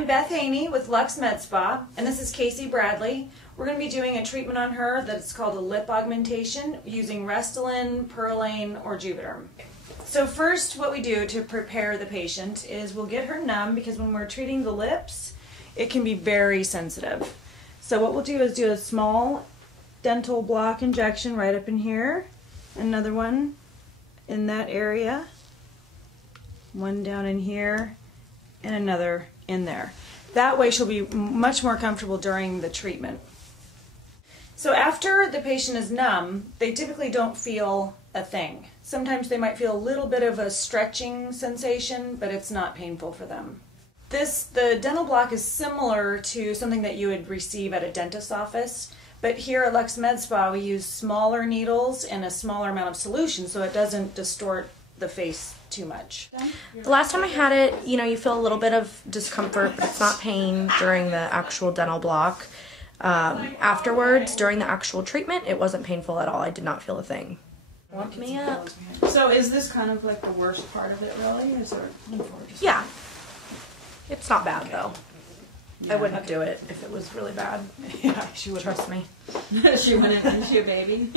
I'm Beth Haney with Luxe Med Spa, and this is Casey Bradley. We're going to be doing a treatment on her that's called a lip augmentation using Restylane, Perlane, or Juvederm. So first, what we do to prepare the patient is we'll get her numb, because when we're treating the lips, it can be very sensitive. So what we'll do is do a small dental block injection right up in here, another one in that area, one down in here, and another in there. That way she'll be much more comfortable during the treatment. So after the patient is numb, they typically don't feel a thing. Sometimes they might feel a little bit of a stretching sensation, but it's not painful for them. The dental block is similar to something that you would receive at a dentist's office, but here at Luxe Med Spa we use smaller needles and a smaller amount of solution so it doesn't distort the face too much. The last time I had it, you feel a little bit of discomfort, but it's not pain during the actual dental block. Afterwards, during the actual treatment, it wasn't painful at all. I did not feel a thing. Woke me up. So is this kind of like the worst part of it, really? Is there? Yeah. It's not bad, though. Yeah. I wouldn't do it if it was really bad. Yeah, she would. Trust me. She wouldn't. Is she a baby?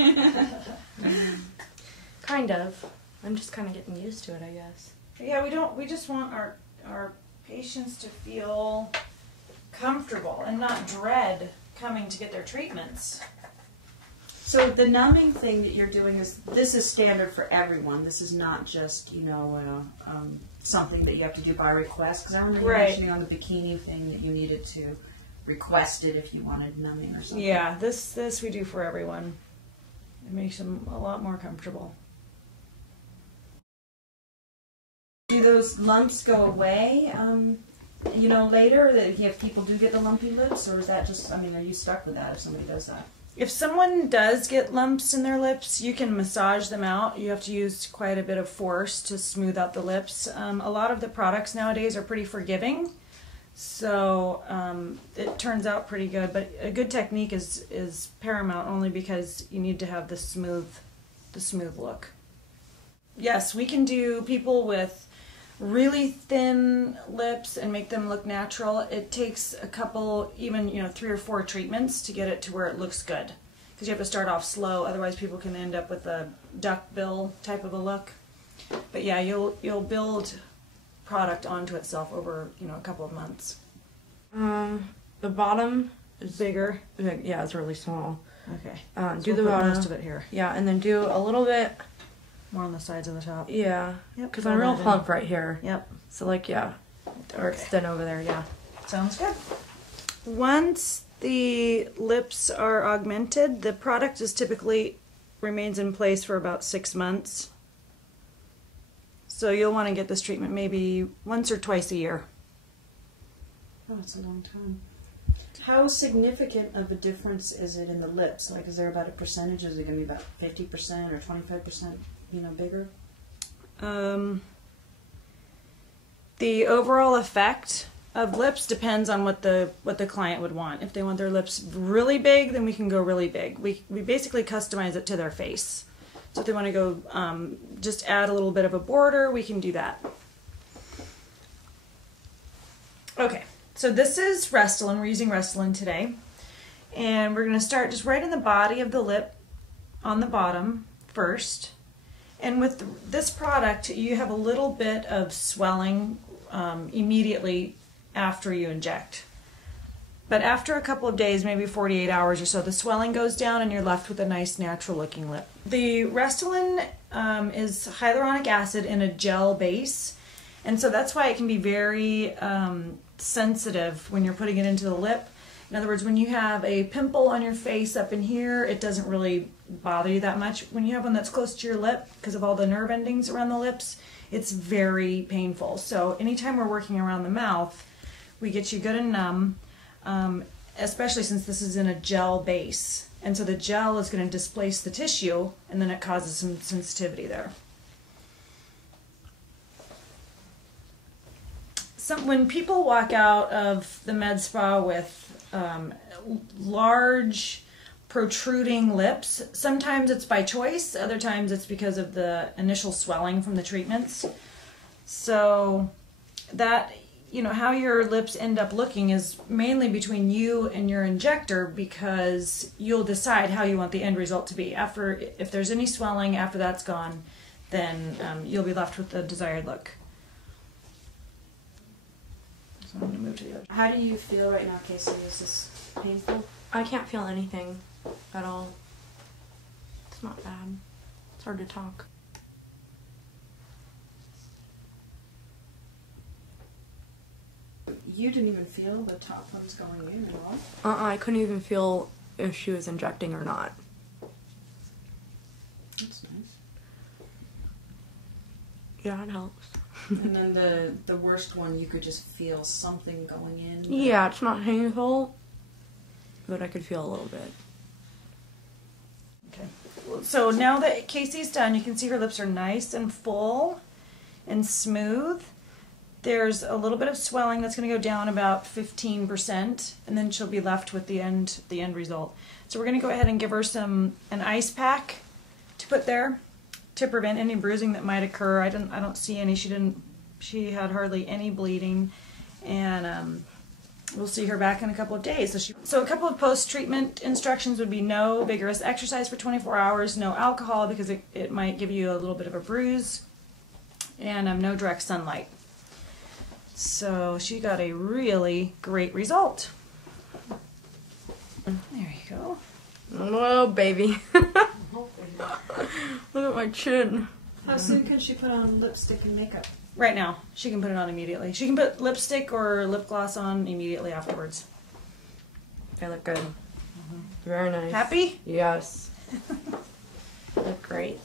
Kind of. I'm just kind of getting used to it, I guess. Yeah, we just want our patients to feel comfortable and not dread coming to get their treatments. So the numbing thing that you're doing this is standard for everyone. This is not just something that you have to do by request. Because I remember you mentioning on the bikini thing that you needed to request it if you wanted numbing or something. Yeah, this we do for everyone. It makes them a lot more comfortable. Do those lumps go away? Later, if people do get the lumpy lips, or is that just? I mean, are you stuck with that if somebody does that? If someone does get lumps in their lips, you can massage them out. You have to use quite a bit of force to smooth out the lips. A lot of the products nowadays are pretty forgiving, so it turns out pretty good. But a good technique is paramount, only because you need to have the smooth look. Yes, we can do people with really thin lips and make them look natural. It takes a couple, even 3 or 4 treatments to get it to where it looks good, because you have to start off slow, otherwise people can end up with a duck bill type of a look. But yeah, you'll build product onto itself over a couple of months. The bottom is bigger. Yeah, it's really small. Okay. So do the most of it here. Yeah, and then do a little bit more on the sides of the top. Yeah. Yep. Because I'm real plump right here. Yep. So or extend over there. Yeah. Sounds good. Once the lips are augmented, the product typically remains in place for about 6 months. So you'll want to get this treatment maybe once or twice a year. Oh, it's a long time. How significant of a difference is it in the lips? Like, is there about a percentage? Is it going to be about 50% or 25%? Bigger? The overall effect of lips depends on what the client would want. If they want their lips really big, then we can go really big. We basically customize it to their face. So if they want to go just add a little bit of a border, we can do that. Okay, so this is Restylane. We're using Restylane today. And we're going to start just right in the body of the lip on the bottom first. And with this product, you have a little bit of swelling immediately after you inject. But after a couple of days, maybe 48 hours or so, the swelling goes down and you're left with a nice natural looking lip. The Restylane is hyaluronic acid in a gel base, and so that's why it can be very sensitive when you're putting it into the lip. In other words, when you have a pimple on your face up in here, it doesn't really bother you that much. When you have one that's close to your lip, because of all the nerve endings around the lips, it's very painful. So anytime we're working around the mouth, we get you good and numb, especially since this is in a gel base. And so the gel is going to displace the tissue, and then it causes some sensitivity there. When people walk out of the med spa with large protruding lips, sometimes it's by choice, other times it's because of the initial swelling from the treatments. So that how your lips end up looking is mainly between you and your injector, because you'll decide how you want the end result to be. If there's any swelling after that's gone, then you'll be left with the desired look. So I'm going to move to the other. How do you feel right now, Casey? Is this painful? I can't feel anything at all. It's not bad. It's hard to talk. You didn't even feel the top ones going in at all? I couldn't even feel if she was injecting or not. That's nice. Yeah, it helps. And then the worst one, you could just feel something going in? Yeah, it's not painful, but I could feel a little bit. Okay. So now that Casey's done, you can see her lips are nice and full and smooth. There's a little bit of swelling that's going to go down about 15%, and then she'll be left with the end result. So we're going to go ahead and give her an ice pack to put there to prevent any bruising that might occur. I don't see any. She had hardly any bleeding, and we'll see her back in a couple of days. So a couple of post-treatment instructions would be no vigorous exercise for 24 hours, no alcohol because it might give you a little bit of a bruise, and no direct sunlight. So she got a really great result. There you go. Whoa, baby. Look at my chin. How soon can she put on lipstick and makeup? Right now. She can put it on immediately. She can put lipstick or lip gloss on immediately afterwards. They look good. Very nice. Happy? Yes. Look great.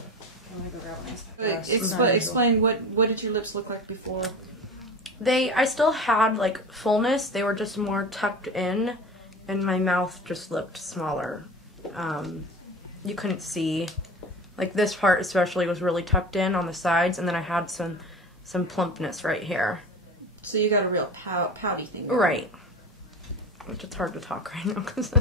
I'm gonna go grab an ice pack. Explain what did your lips look like before? I still had like fullness. They were just more tucked in, and my mouth just looked smaller. You couldn't see, like this part especially was really tucked in on the sides, and then I had some plumpness right here. So you got a real pouty thing. Right. Which it's hard to talk right now because